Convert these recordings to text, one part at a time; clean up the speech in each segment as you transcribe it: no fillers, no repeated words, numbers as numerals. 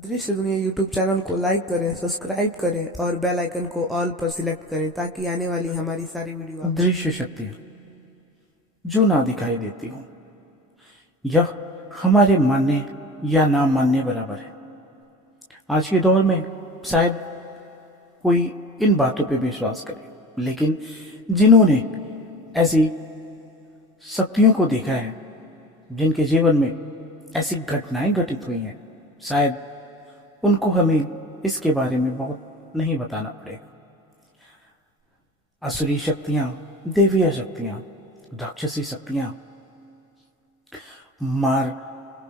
अदृश्य दुनिया YouTube channel को लाइक करें, सब्सक्राइब करें और बेल आइकन को ऑल पर सिलेक्ट करें ताकि आने वाली हमारी सारी वीडियो दृश्य शक्तियाँ जो ना दिखाई देती हों, यह हमारे मानने या ना मानने बराबर है। आज के दौर में शायद कोई इन बातों पे विश्वास करे, लेकिन जिन्होंने ऐसी शक्तियों को देखा है, जिनके जीवन में ऐसी घटनाएं घटित हुई हैं, शायद उनको हमें इसके बारे में बहुत नहीं बताना पड़ेगा। असुरी शक्तियां, देवीय शक्तियां, राक्षसी शक्तियां, मार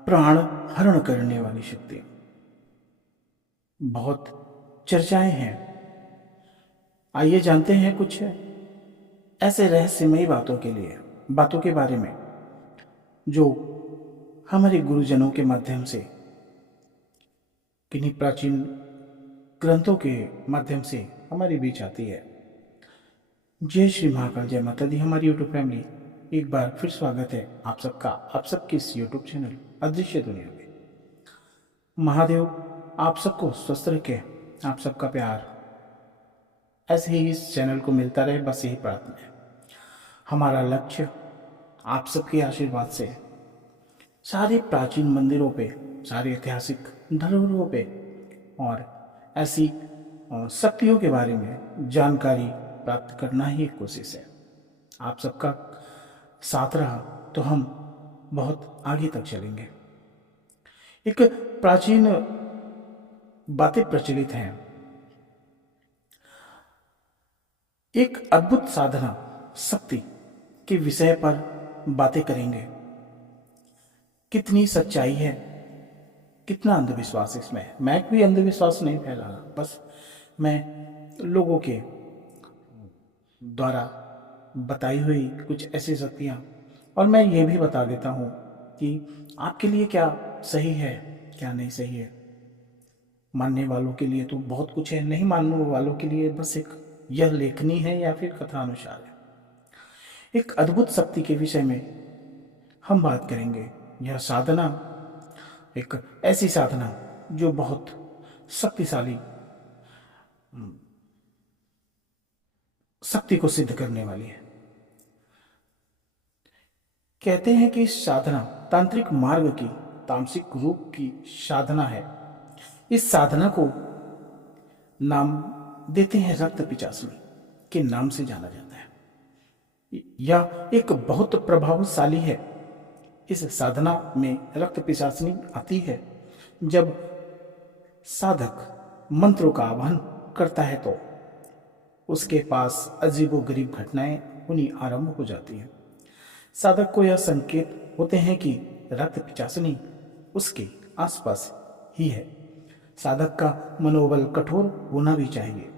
प्राण हरण करने वाली शक्तियां बहुत चर्चाएं हैं। आइए जानते हैं कुछ ऐसे रहस्यमयी बातों के बारे में जो हमारे गुरुजनों के माध्यम से, किन्हीं प्राचीन ग्रंथों के माध्यम से हमारे बीच आती है। जय श्री महाकाल, जय माता दी। हमारी यूट्यूब फैमिली, एक बार फिर स्वागत है आप सबका, आप सबके इस यूट्यूब चैनल अदृश्य दुनिया में। महादेव आप सबको स्वस्थ रखे, आप सबका प्यार ऐसे ही इस चैनल को मिलता रहे, बस यही प्रार्थना है। हमारा लक्ष्य आप सबके आशीर्वाद से सारे प्राचीन मंदिरों पे, सारे ऐतिहासिक धरोहरों पे और ऐसी शक्तियों के बारे में जानकारी प्राप्त करना ही एक कोशिश है। आप सबका साथ रहा तो हम बहुत आगे तक चलेंगे। एक प्राचीन बातें प्रचलित हैं, एक अद्भुत साधना शक्ति के विषय पर बातें करेंगे। कितनी सच्चाई है, कितना अंधविश्वास इसमें है। मैं भी अंधविश्वास नहीं फैला रहा, बस मैं लोगों के द्वारा बताई हुई कुछ ऐसी शक्तियाँ, और मैं ये भी बता देता हूँ कि आपके लिए क्या सही है, क्या नहीं सही है। मानने वालों के लिए तो बहुत कुछ है, नहीं मानने वालों के लिए बस एक यह लेखनी है या फिर कथा अनुसार है। एक अद्भुत शक्ति के विषय में हम बात करेंगे। यह साधना एक ऐसी साधना जो बहुत शक्तिशाली शक्ति को सिद्ध करने वाली है। कहते हैं कि साधना तांत्रिक मार्ग की तामसिक रूप की साधना है। इस साधना को नाम देते हैं रक्त पिचासनी के नाम से जाना जाता है। यह एक बहुत प्रभावशाली है। इस साधना में रक्त पिशाचनी आती है जब साधक मंत्रों का आह्वान करता है तो उसके पास अजीबोगरीब घटनाएं होनी आरंभ हो जाती हैं। साधक को यह संकेत होते हैं कि रक्त पिचासनी उसके आसपास ही है। साधक का मनोबल कठोर होना भी चाहिए,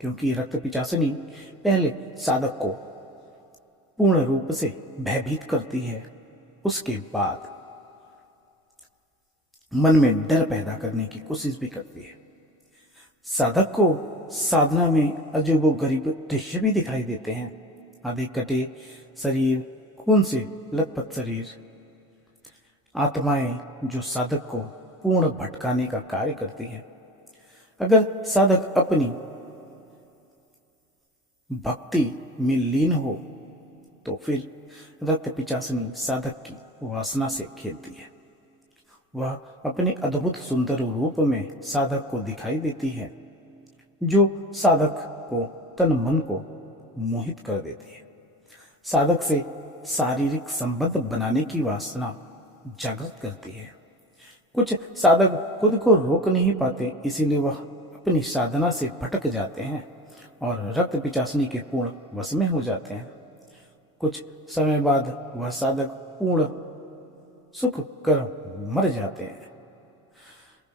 क्योंकि रक्त पिचासनी पहले साधक को पूर्ण रूप से भयभीत करती है, उसके बाद मन में डर पैदा करने की कोशिश भी करती है। साधक को साधना में अजीबोगरीब दृश्य भी दिखाई देते हैं। आधे कटे शरीर, खून से लथपथ शरीर, आत्माएं जो साधक को पूर्ण भटकाने का कार्य करती हैं। अगर साधक अपनी भक्ति में लीन हो तो फिर रक्त पिचासनी साधक की वासना से खेलती है। वह अपने अद्भुत सुंदर रूप में साधक को दिखाई देती है, जो साधक को तन मन को मोहित कर देती है। साधक से शारीरिक संबंध बनाने की वासना जागृत करती है। कुछ साधक खुद को रोक नहीं पाते, इसीलिए वह अपनी साधना से भटक जाते हैं और रक्त पिचासनी के पूर्ण वश में हो जाते हैं। कुछ समय बाद वह साधक पूर्ण सुख कर मर जाते हैं।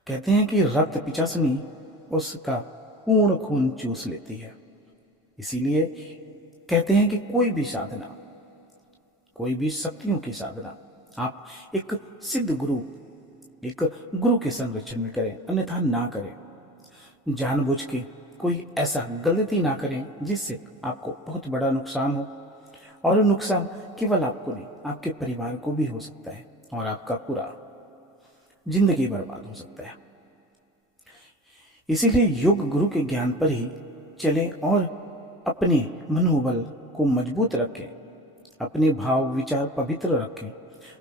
कहते हैं कि रक्त पिचासनी उसका पूर्ण खून चूस लेती है। इसीलिए कहते हैं कि कोई भी साधना, कोई भी शक्तियों की साधना आप एक सिद्ध गुरु, एक गुरु के संरक्षण में करें, अन्यथा ना करें। जानबूझ के कोई ऐसा गलती ना करें जिससे आपको बहुत बड़ा नुकसान हो, और नुकसान केवल आपको नहीं, आपके परिवार को भी हो सकता है और आपका पूरा जिंदगी बर्बाद हो सकता है। इसीलिए योग गुरु के ज्ञान पर ही चलें और अपने मनोबल को मजबूत रखें, अपने भाव विचार पवित्र रखें।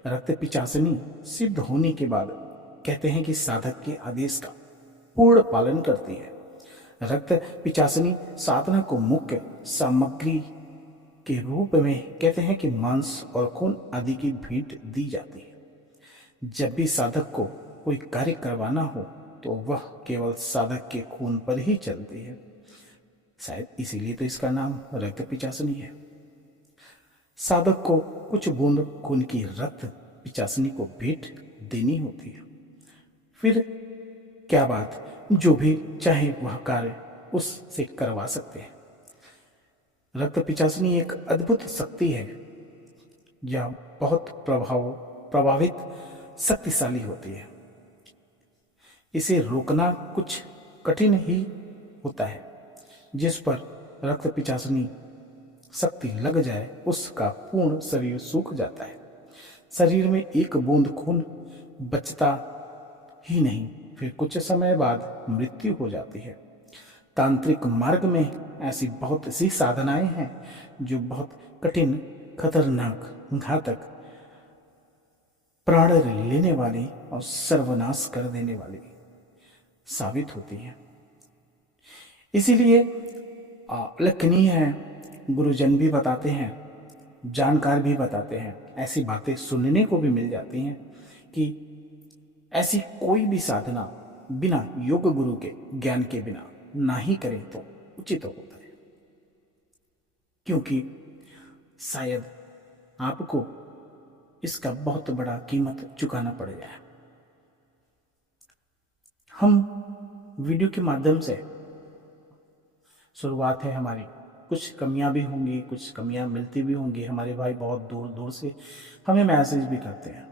रक्त पिचासनी सिद्ध होने के बाद कहते हैं कि साधक के आदेश का पूर्ण पालन करती है। रक्त पिचासनी साधना को मुख्य सामग्री के रूप में कहते हैं कि मांस और खून आदि की भेंट दी जाती है। जब भी साधक को कोई कार्य करवाना हो तो वह केवल साधक के खून पर ही चलती है। शायद इसीलिए तो इसका नाम रक्त पिचासनी है। साधक को कुछ बूंद खून की रक्त पिचासनी को भेंट देनी होती है। फिर क्या बात, जो भी चाहे वह कार्य उससे करवा सकते हैं। रक्त पिचासनी एक अद्भुत शक्ति है, यह बहुत प्रभावित शक्तिशाली होती है। इसे रोकना कुछ कठिन ही होता है। जिस पर रक्त पिचासनी शक्ति लग जाए उसका पूर्ण शरीर सूख जाता है। शरीर में एक बूंद खून बचता ही नहीं, फिर कुछ समय बाद मृत्यु हो जाती है। तांत्रिक मार्ग में ऐसी बहुत सी साधनाएं हैं जो बहुत कठिन, खतरनाक, घातक, प्राण लेने वाली और सर्वनाश कर देने वाली साबित होती है। इसीलिए उल्लेखनीय है, गुरुजन भी बताते हैं, जानकार भी बताते हैं, ऐसी बातें सुनने को भी मिल जाती हैं कि ऐसी कोई भी साधना बिना योग गुरु के ज्ञान के बिना ना ही करें तो उचित होता है, क्योंकि शायद आपको इसका बहुत बड़ा कीमत चुकाना पड़ जाए। हम वीडियो के माध्यम से शुरुआत है हमारी, कुछ कमियां भी होंगी, कुछ कमियां मिलती भी होंगी। हमारे भाई बहुत दूर दूर से हमें मैसेज भी करते हैं,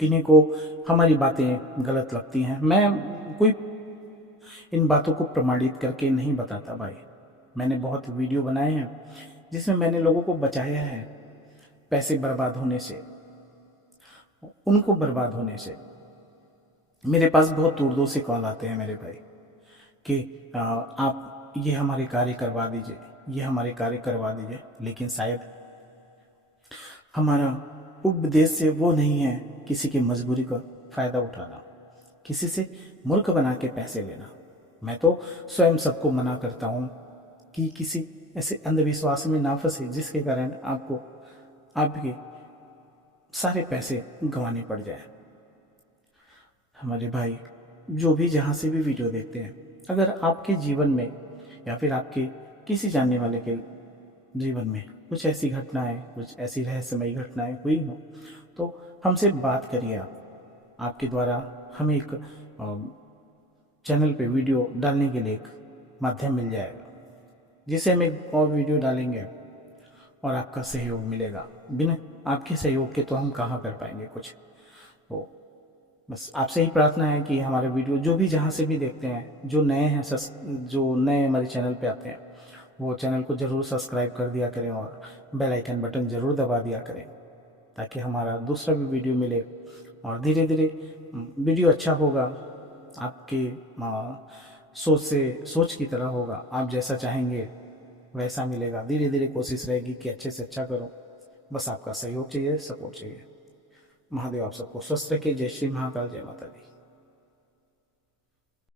किन्हीं को हमारी बातें गलत लगती हैं। मैं कोई इन बातों को प्रमाणित करके नहीं बताता भाई। मैंने बहुत वीडियो बनाए हैं जिसमें मैंने लोगों को बचाया है पैसे बर्बाद होने से, उनको बर्बाद होने से। मेरे पास बहुत दूर दूर से कॉल आते हैं मेरे भाई कि आप ये हमारे कार्य करवा दीजिए, ये हमारे कार्य करवा दीजिए, लेकिन शायद हमारा उपदेश से वो नहीं है किसी की मजबूरी का फ़ायदा उठाना, किसी से मूर्ख बना के पैसे लेना। मैं तो स्वयं सबको मना करता हूँ कि किसी ऐसे अंधविश्वास में ना फंसे जिसके कारण आपको आपके सारे पैसे गंवाने पड़ जाए। हमारे भाई जो भी जहाँ से भी वीडियो देखते हैं, अगर आपके जीवन में या फिर आपके किसी जानने वाले के जीवन में कुछ ऐसी घटनाएं, कुछ ऐसी रहस्यमयी घटनाएं हुई हो तो हमसे बात करिए। आपके द्वारा हमें एक चैनल पे वीडियो डालने के लिए एक माध्यम मिल जाएगा, जिसे हम एक और वीडियो डालेंगे और आपका सहयोग मिलेगा। बिना आपके सहयोग के तो हम कहाँ कर पाएंगे कुछ। तो बस आपसे ही प्रार्थना है कि हमारे वीडियो जो भी जहाँ से भी देखते हैं, जो नए हैं, जो नए हमारे चैनल पे आते हैं, वो चैनल को ज़रूर सब्सक्राइब कर दिया करें और बेल आइकन बटन ज़रूर दबा दिया करें, ताकि हमारा दूसरा भी वीडियो मिले। और धीरे धीरे वीडियो अच्छा होगा, आपके सोच की तरह होगा, आप जैसा चाहेंगे वैसा मिलेगा। धीरे धीरे कोशिश रहेगी कि अच्छे से अच्छा करो। बस आपका सहयोग चाहिए, सपोर्ट चाहिए। महादेव आप सबको स्वस्थ रखे। जय श्री महाकाल, जय माता दी।